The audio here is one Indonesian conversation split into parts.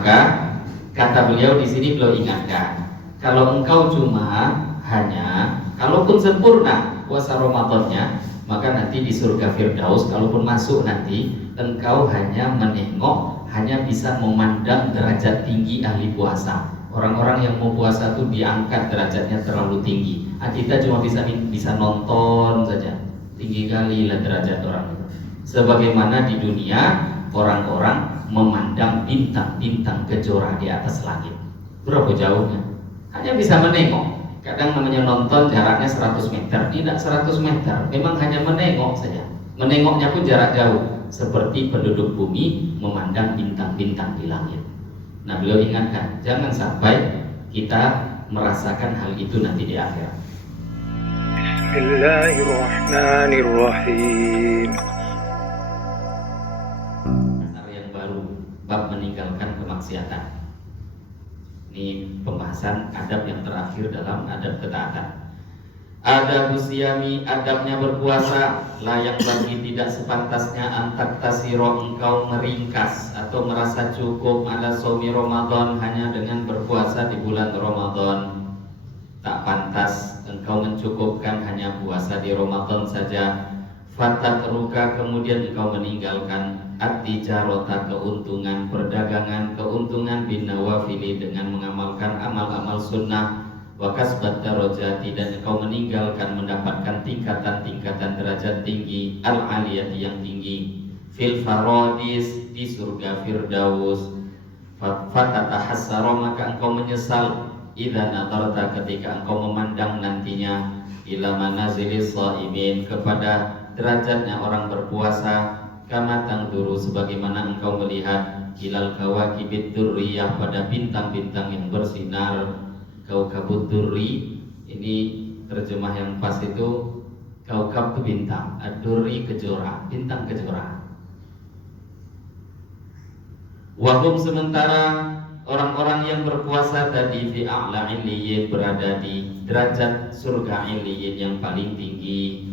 Maka kata beliau di sini, beliau ingatkan, kalau engkau cuma hanya, kalaupun sempurna puasa Ramadannya, maka nanti di surga Firdaus, kalaupun masuk nanti, engkau hanya menengok, hanya bisa memandang derajat tinggi ahli puasa. Orang-orang yang mau puasa itu diangkat derajatnya terlalu tinggi. Kita cuma bisa nonton saja. Tinggi kali lah derajat orang itu. Sebagaimana di dunia orang-orang memandang bintang-bintang kejora di atas langit. Berapa jauhnya? Hanya bisa menengok. Kadang namanya nonton jaraknya 100 meter, tidak 100 meter, memang hanya menengok saja. Menengoknya pun jarak jauh, seperti penduduk bumi memandang bintang-bintang di langit. Nah, beliau ingatkan, jangan sampai kita merasakan hal itu nanti di akhirat. Bismillahirrahmanirrahim. Yang baru, bab meninggalkan kemaksiatan. Ini pembahasan adab yang terakhir dalam adab ketaatan. Adab usiami, adabnya berpuasa. Layak bagi tidak sepantasnya antak tasiro, engkau meringkas atau merasa cukup ala somi Ramadan, hanya dengan berpuasa di bulan Ramadan. Tak pantas engkau mencukupkan hanya puasa di Ramadan saja. Fatat ruka, kemudian engkau meninggalkan at-tijarota, keuntungan perdagangan, keuntungan bin nawafili, dengan mengamalkan amal-amal sunnah, wa kasbat darajati, dan engkau meninggalkan mendapatkan tingkatan-tingkatan derajat tinggi, al-aliyati, yang tinggi, fil faradis, di surga Firdaus. Fatatahassara, maka engkau menyesal, idza nadarta, ketika engkau memandang nantinya, ila manazilis shaimin, kepada derajatnya orang berpuasa, kama tangduru, sebagaimana engkau melihat, ilal kawakibid durriyah, pada bintang-bintang yang bersinar. Kaukabud durri, ini terjemah yang pas itu, kaukab itu bintang, ad-durri kejora, bintang kejora. Wahum, sementara orang-orang yang berpuasa tadi, fi a'la illiyin, berada di derajat surga illiyin yang paling tinggi.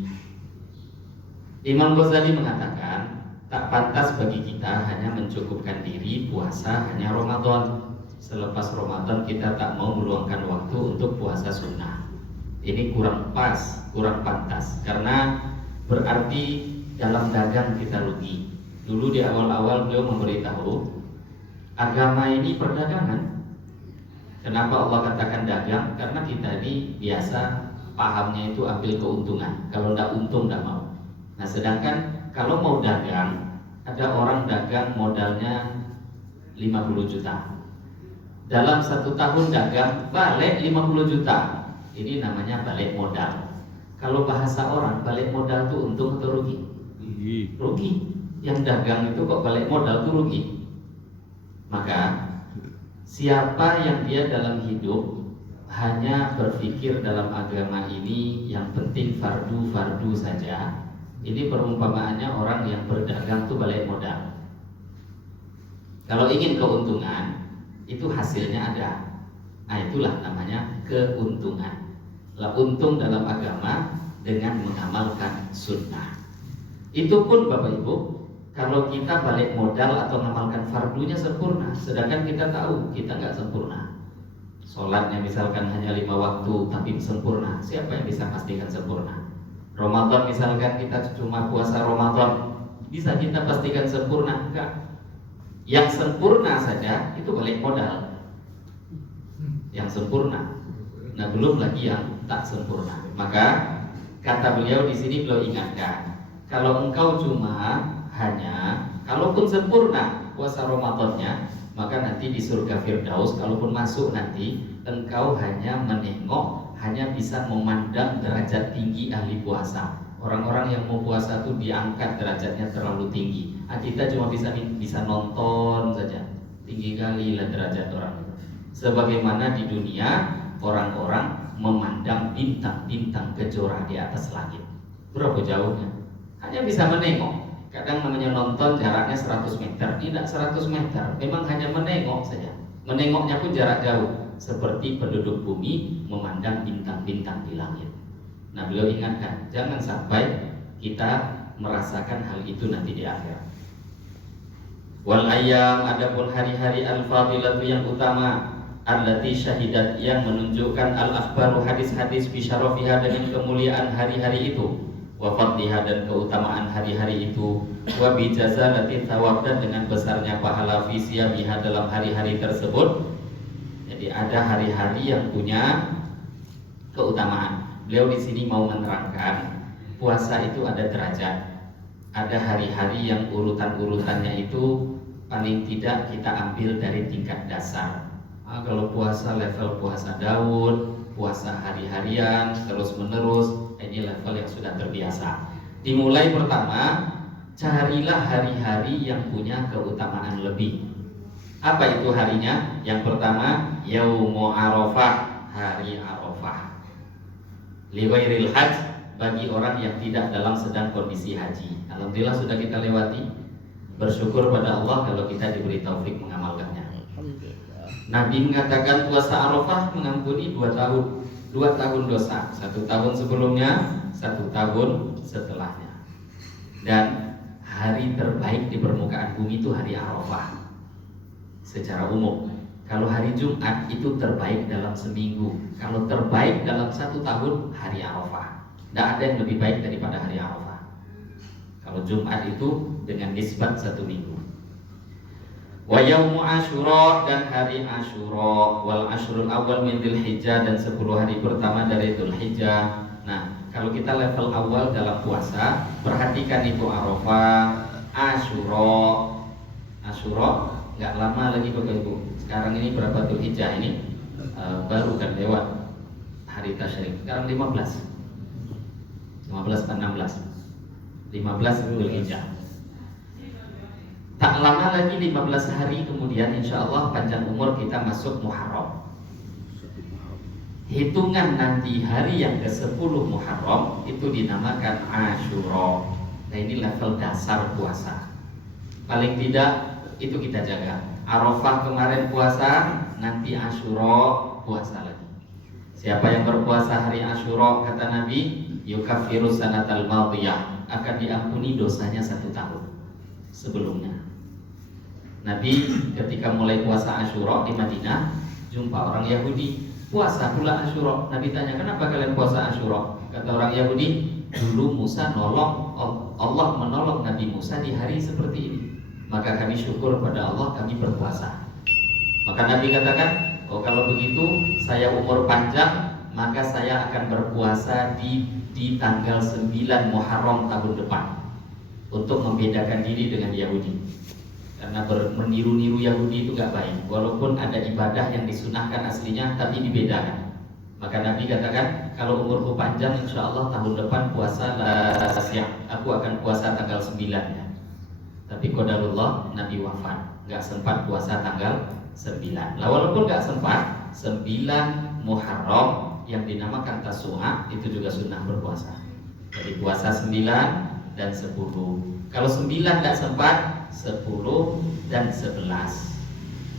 Imam Ghazali mengatakan, tak pantas bagi kita hanya mencukupkan diri puasa hanya Ramadan. Selepas Ramadan kita tak mau meluangkan waktu untuk puasa sunnah. Ini kurang pas, kurang pantas, karena berarti dalam dagang kita rugi. Dulu di awal-awal beliau memberitahu, agama ini perdagangan. Kenapa Allah katakan dagang? Karena kita ini biasa pahamnya itu ambil keuntungan. Kalau tidak untung tidak mau. Nah, sedangkan kalau mau dagang, ada orang dagang modalnya 50 juta. Dalam 1 tahun dagang balik 50 juta. Ini namanya balik modal. Kalau bahasa orang, balik modal itu untung atau rugi? Rugi. Yang dagang itu kok balik modal itu rugi. Maka siapa yang dia dalam hidup hanya berpikir dalam agama ini yang penting fardu-fardu saja, ini perumpamaannya orang yang berdagang itu balik modal. Kalau ingin keuntungan, itu hasilnya ada. Nah, itulah namanya keuntungan. Lah, untung dalam agama dengan mengamalkan sunnah. Itu pun Bapak Ibu, kalau kita balik modal atau mengamalkan fardunya sempurna, sedangkan kita tahu kita nggak sempurna. Sholatnya misalkan hanya 5 waktu tapi sempurna, siapa yang bisa pastikan sempurna? Ramadan misalkan kita cuma puasa Ramadan, bisa kita pastikan sempurna? Enggak. Yang sempurna saja itu balik modal. Yang sempurna. Nah, belum lagi yang tak sempurna. Maka kata beliau di sini, beliau ingatkan, kalau engkau cuma hanya, kalaupun sempurna puasa Ramadannya, maka nanti di surga Firdaus, kalaupun masuk nanti, engkau hanya menengok, hanya bisa memandang derajat tinggi ahli puasa. Orang-orang yang mau puasa itu diangkat derajatnya terlalu tinggi. Kita cuma bisa nonton saja. Tinggi kali lah derajat orang itu. Sebagaimana di dunia orang-orang memandang bintang-bintang kejora di atas langit. Berapa jauhnya? Hanya bisa menengok. Kadang namanya nonton jaraknya 100 meter, tidak 100 meter, memang hanya menengok saja. Menengoknya pun jarak jauh, seperti penduduk bumi memandang bintang-bintang di langit. Nah, beliau ingatkan, jangan sampai kita merasakan hal itu nanti di akhirat. Wal ayyam, adapun hari-hari al-fadilatu yang utama, allati syahidat, yang menunjukkan al-akhbaru hadis-hadis bi syarafiha, dengan kemuliaan hari-hari itu, wa fadliha, dan keutamaan hari-hari itu, wa bi jazalati thawab, dan dengan besarnya pahala fi siyamiha, dalam hari-hari tersebut. Jadi ada hari-hari yang punya keutamaan. Beliau di sini mau menerangkan puasa itu ada derajat. Ada hari-hari yang urutan-urutannya itu paling tidak kita ambil dari tingkat dasar. Kalau puasa level puasa Daud, puasa hari-harian terus menerus, ini level yang sudah terbiasa. Dimulai pertama, carilah hari-hari yang punya keutamaan lebih. Apa itu harinya? Yang pertama, Yaumu Arafah, hari Arafah. Liwairil hajj, bagi orang yang tidak dalam sedang kondisi haji. Alhamdulillah sudah kita lewati. Bersyukur pada Allah kalau kita diberi taufik mengamalkannya. Nabi mengatakan puasa Arafah mengampuni 2 tahun. 2 tahun dosa, 1 tahun sebelumnya, 1 tahun setelahnya. Dan hari terbaik di permukaan bumi itu hari Arafah. Secara umum, kalau hari Jumat itu terbaik dalam seminggu. Kalau terbaik dalam 1 tahun, hari Arafah. Tidak ada yang lebih baik daripada hari Arafah. Kalau Jumat itu dengan nisbat 1 minggu. Wa yaumu Asyura, dan hari Asyura, wal asyrul awal min Dzulhijjah, dan 10 hari pertama dari Dzulhijjah. Nah, kalau kita level awal dalam puasa, perhatikan itu Arafah, Asyura. Asyura nggak lama lagi Bapak Ibu. Sekarang ini berapa Dzulhijjah ini? Baru kan lewat hari tasyrik. Sekarang 15 atau 16. 15 Dzulhijjah. Tak lama lagi 15 hari kemudian insya Allah panjang umur kita masuk Muharram. Hitungan nanti hari yang ke-10 Muharram itu dinamakan Asyura. Nah, ini level dasar puasa. Paling tidak itu kita jaga. Arafah kemarin puasa, nanti Asyura puasa lagi. Siapa yang berpuasa hari Asyura, kata Nabi, yukaffiru sanatal madiyah, akan diampuni dosanya 1 tahun sebelumnya. Nabi ketika mulai puasa Asyura di Madinah, jumpa orang Yahudi, puasa pula Asyura. Nabi tanya, kenapa kalian puasa Asyura? Kata orang Yahudi, dulu Musa Allah menolong Nabi Musa di hari seperti ini, maka kami syukur pada Allah, kami berpuasa. Maka Nabi katakan, oh kalau begitu saya umur panjang, maka saya akan berpuasa di tanggal 9 Muharram tahun depan, untuk membedakan diri dengan Yahudi. Karena meniru-niru Yahudi itu gak baik. Walaupun ada ibadah yang disunahkan aslinya, tapi dibedakan. Maka Nabi katakan, kalau umurku panjang, insya Allah tahun depan puasa aku akan puasa tanggal 9 ya. Tapi qadarullah Nabi wafat, gak sempat puasa tanggal 9. Lah walaupun gak sempat, 9 Muharram yang dinamakan Tasu'a itu juga sunnah berpuasa. Jadi puasa 9 dan 10. Kalau 9 gak sempat, 10 dan 11.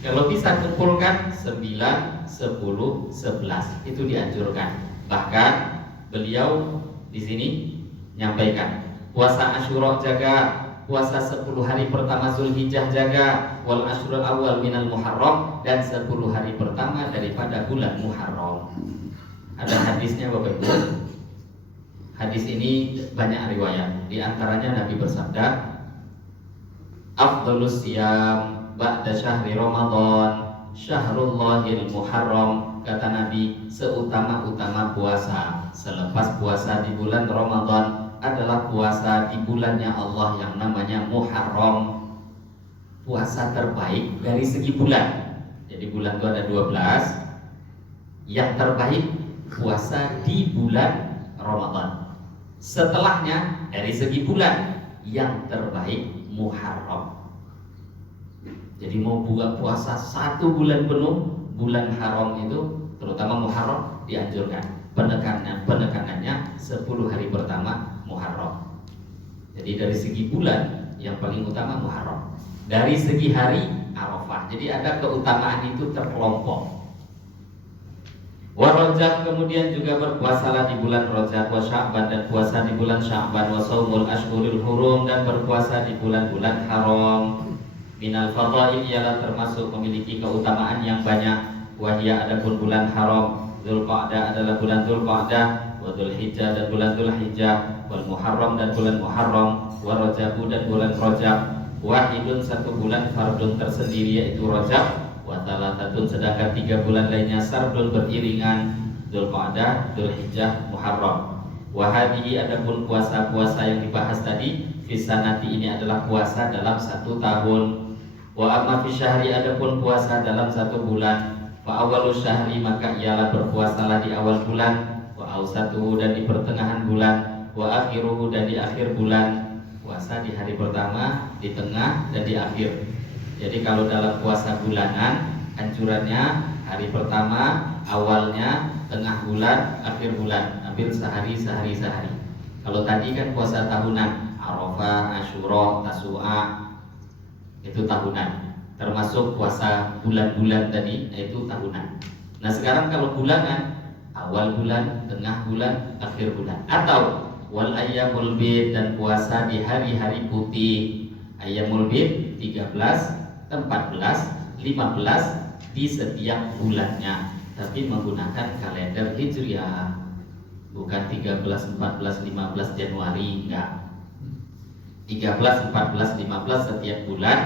Kalau bisa kumpulkan 9, 10, 11 itu dianjurkan. Bahkan beliau di sini nyampaikan, puasa Asyura jaga, puasa 10 hari pertama Dzulhijjah jaga, wal asyrul awal minal Muharram, dan 10 hari pertama daripada bulan Muharram. Ada hadisnya Bapak Ibu. Hadis ini banyak riwayat. Di antaranya Nabi bersabda, afdhalus siyam ba'da syahri Ramadan syahrullahil Muharram. Kata Nabi, seutama-utama puasa selepas puasa di bulan Ramadan adalah puasa di bulannya Allah yang namanya Muharram. Puasa terbaik dari segi bulan. Jadi bulan itu ada 12. Yang terbaik puasa di bulan Ramadan. Setelahnya dari segi bulan yang terbaik Muharram. Jadi mau buka puasa 1 bulan penuh, bulan haram itu terutama Muharram dianjurkan. Penekanannya 10 hari pertama Muharram. Jadi dari segi bulan yang paling utama Muharram. Dari segi hari Arafah. Jadi ada keutamaan itu terkelompok. Wa Rajab, kemudian juga berpuasalah di bulan Rajab, wa Sya'ban, dan puasa di bulan Sya'ban, wa shaumul ashhuril hurum, dan berpuasa di bulan-bulan haram. Minal fadhail ialah termasuk memiliki keutamaan yang banyak. Wahia adapun bulan haram, Dzulqa'dah adalah bulan Dzulqa'dah, wa Dzulhijjah dan bulan Dzulhijjah, wal Muharram dan bulan Muharram, wa Rajabu dan bulan Rajab. Wahidun satu bulan fardun tersendiri yaitu Rajab, wa thalathatun sedangkan 3 bulan lainnya sardun beriringan, Dzulqa'dah, Dzulhijjah, Muharram. Wa hadhihi adapun puasa-puasa yang dibahas tadi, fisanati ini adalah puasa dalam 1 tahun. Wa amma fi syahri adapun puasa dalam 1 bulan. Wa awalu syahri maka ialah berpuasalah di awal bulan, wa ausatuhu dan di pertengahan bulan, wa akhiruhu dan di akhir bulan. Puasa di hari pertama, di tengah dan di akhir. Jadi kalau dalam puasa bulanan, anjurannya hari pertama, awalnya, tengah bulan, akhir bulan. Ambil sehari. Kalau tadi kan puasa tahunan, Arafah, Asyura, Tasu'a, itu tahunan. Termasuk puasa bulan-bulan tadi, yaitu tahunan. Nah sekarang kalau bulanan, awal bulan, tengah bulan, akhir bulan. Atau wal ayyamul bid dan puasa di hari-hari putih. Ayyamul bid 13, 14, 15 di setiap bulannya, tapi menggunakan kalender Hijriah, bukan 13, 14, 15 Januari, enggak. 13, 14, 15 setiap bulan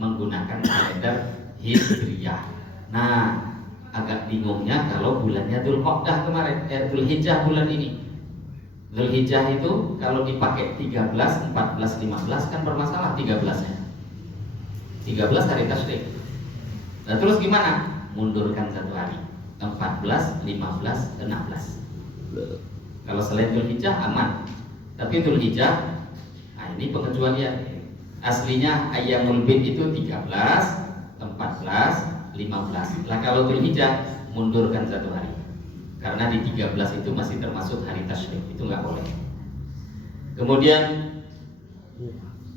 menggunakan kalender Hijriah. Nah, agak bingungnya kalau bulannya Dzulqa'dah kemarin, Dzulhijjah bulan ini. Dzulhijjah itu kalau dipakai 13, 14, 15 kan bermasalah 13-nya. 13 hari tasyrik. Nah, terus gimana? Mundurkan 1 hari. 14, 15, 16. Kalau selain Dzulhijjah aman. Tapi Dzulhijjah, nah ini pengecualian. Aslinya ayyamul bid itu 13, 14, 15. Lah kalau Dzulhijjah mundurkan 1 hari. Karena di 13 itu masih termasuk hari tasyrik, itu nggak boleh. Kemudian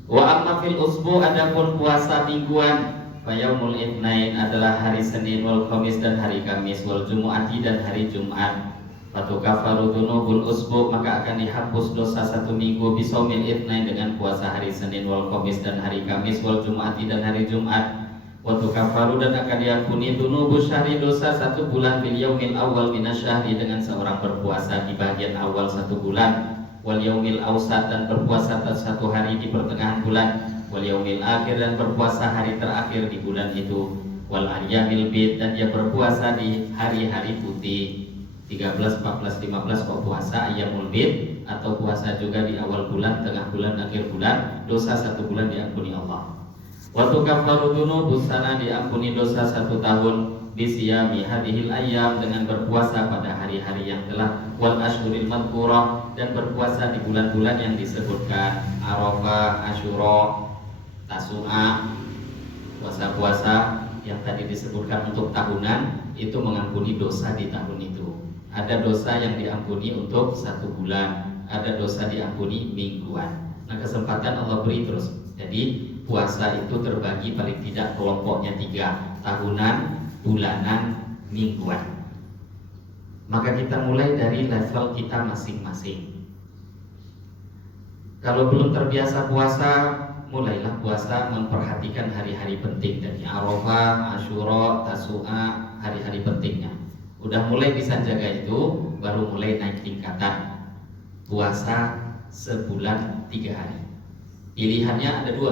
wa amma fil usbu adapun puasa mingguan, fa yaumul itsnain adalah hari Senin, wal Khamis dan hari Kamis, wal Jumu'ati dan hari Jumat. Fatukaffaru dzunubul usbu maka akan dihapus dosa 1 minggu bisaumil itsnain dengan puasa hari Senin, wal Khamis dan hari Kamis, wal Jumu'ati dan hari Jumat. Watukaffaru dan akan diampuni dzunubus syahri dosa 1 bulan bil yaumil awal minasyahri dengan seorang berpuasa di bagian awal 1 bulan, wal yaumil awsat dan berpuasa 1 hari di pertengahan bulan, wal yaumil akhir dan berpuasa hari terakhir di bulan itu, wal ayyamil bid dan dia berpuasa di hari-hari putih. 13, 14, 15 kok puasa ayyamul bid atau puasa juga di awal bulan, tengah bulan, akhir bulan, dosa 1 bulan diampuni Allah. Wa tukaffaru dzunubus sana diampuni dosa 1 tahun bisiyami hadhil ayyam dengan berpuasa pada hari-hari yang telah, wal ashhuril madhkurah dan berpuasa di bulan-bulan yang disebutkan, Arafah, Asyura, Tasu'a. Puasa-puasa yang tadi disebutkan untuk tahunan itu mengampuni dosa di tahun itu. Ada dosa yang diampuni untuk 1 bulan, ada dosa diampuni mingguan. Nah kesempatan Allah beri terus. Jadi puasa itu terbagi paling tidak kelompoknya 3, tahunan, bulanan, mingguan. Maka kita mulai dari level kita masing-masing. Kalau belum terbiasa puasa, mulailah puasa memperhatikan hari-hari penting dari Arafah, Asyura, Tasu'a, hari-hari pentingnya. Udah mulai bisa jaga itu, baru mulai naik tingkatan. Puasa sebulan 3 hari. Pilihannya ada 2,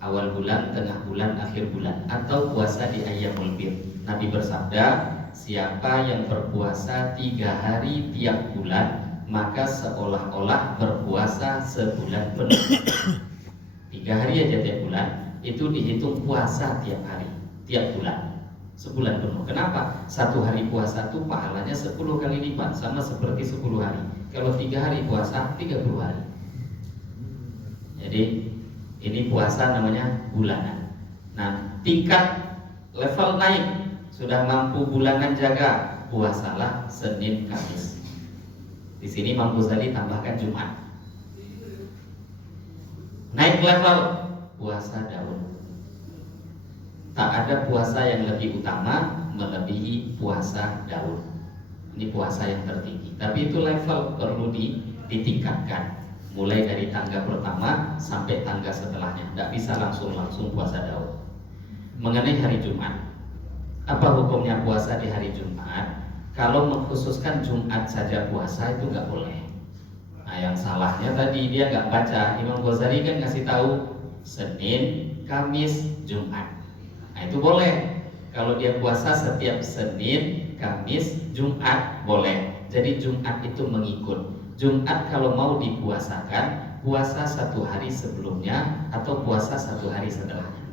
awal bulan, tengah bulan, akhir bulan, atau puasa di ayyamul bid. Nabi bersabda, siapa yang berpuasa 3 hari tiap bulan, maka seolah-olah berpuasa sebulan penuh. 3 hari aja tiap bulan, itu dihitung puasa tiap hari, tiap bulan, sebulan penuh. Kenapa? 1 hari puasa itu pahalanya 10 kali lipat, sama seperti 10 hari. Kalau 3 hari puasa, 30 hari. Jadi ini puasa namanya bulanan. Nah, tingkat level naik, sudah mampu bulanan jaga, puasalah Senin, Kamis. Di sini mampu tadi tambahkan Jumat. Naik level, puasa daun. Tak ada puasa yang lebih utama melebihi puasa daun. Ini puasa yang tertinggi. Tapi itu level perlu ditingkatkan. Mulai dari tangga pertama sampai tangga setelahnya. Tidak bisa langsung puasa daun. mengenai hari Jumat. Apa hukumnya puasa di hari Jumat? Kalau mengkhususkan Jumat saja puasa itu nggak boleh. Nah, yang salahnya tadi dia nggak baca. Imam Ghazali kan ngasih tahu Senin, Kamis, Jumat. Nah, itu boleh. Kalau dia puasa setiap Senin, Kamis, Jumat boleh. Jadi Jumat itu mengikut. Jumat kalau mau dipuasakan, puasa 1 hari sebelumnya atau puasa 1 hari setelahnya.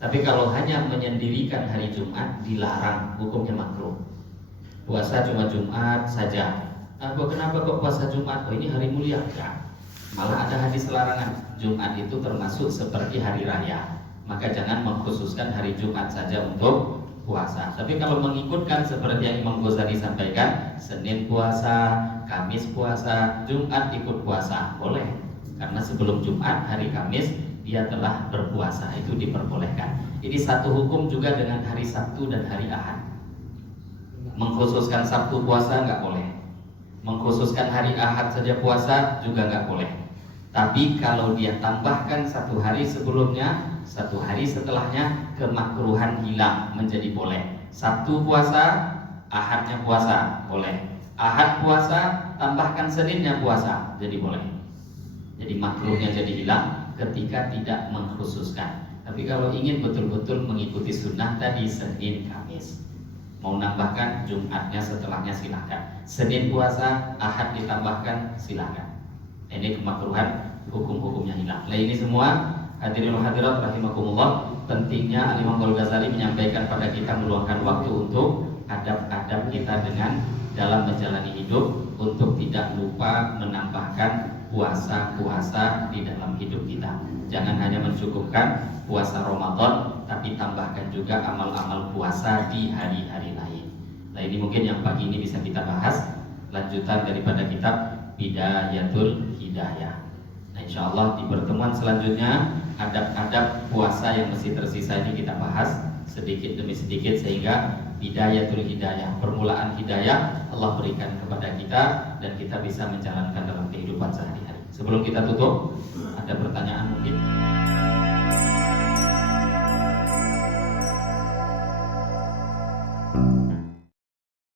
Tapi kalau hanya menyendirikan hari Jumat dilarang, hukumnya makruh. Puasa cuma Jumat saja. Kenapa kok puasa Jumat? Oh, ini hari mulia. Enggak. Malah ada hadis larangan. Jumat itu termasuk seperti hari raya. Maka jangan mengkhususkan hari Jumat saja untuk puasa. Tapi kalau mengikutkan seperti yang Imam Ghazali sampaikan, Senin puasa, Kamis puasa, Jumat ikut puasa, boleh. Karena sebelum Jumat, hari Kamis dia telah berpuasa, itu diperbolehkan. Ini satu hukum juga dengan hari Sabtu dan hari Ahad. Mengkhususkan Sabtu puasa nggak boleh. Mengkhususkan hari Ahad saja puasa juga nggak boleh. Tapi kalau dia tambahkan 1 hari sebelumnya, 1 hari setelahnya, kemakruhan hilang menjadi boleh. Sabtu puasa, Ahadnya puasa, boleh. Ahad puasa, tambahkan Seninnya puasa, jadi boleh. Jadi makruhnya jadi hilang ketika tidak mengkhususkan. Tapi kalau ingin betul-betul mengikuti sunnah tadi Senin, Kamis, mau nambahkan Jumatnya setelahnya silakan. Senin puasa, Ahad ditambahkan silakan. Ini kemakruhan, hukum-hukumnya hilang. Nah, ini semua hadirin hadirat rahimakumullah, pentingnya Imam Al-Ghazali menyampaikan pada kita meluangkan waktu untuk adab-adab kita dengan dalam menjalani hidup, untuk tidak lupa menambahkan puasa-puasa di dalam hidup kita. Jangan hanya mencukupkan puasa Ramadan, tapi tambahkan juga amal-amal puasa di hari-hari lain. Nah, ini mungkin yang pagi ini bisa kita bahas, lanjutan daripada kitab Bidayatul Hidayah. Nah, insya Allah di pertemuan selanjutnya adab-adab puasa yang masih tersisa ini kita bahas sedikit demi sedikit, sehingga Bidayatul Hidayah, permulaan hidayah Allah berikan kepada kita dan kita bisa menjalankan dalam kehidupan sehari-hari. Sebelum kita tutup, ada pertanyaan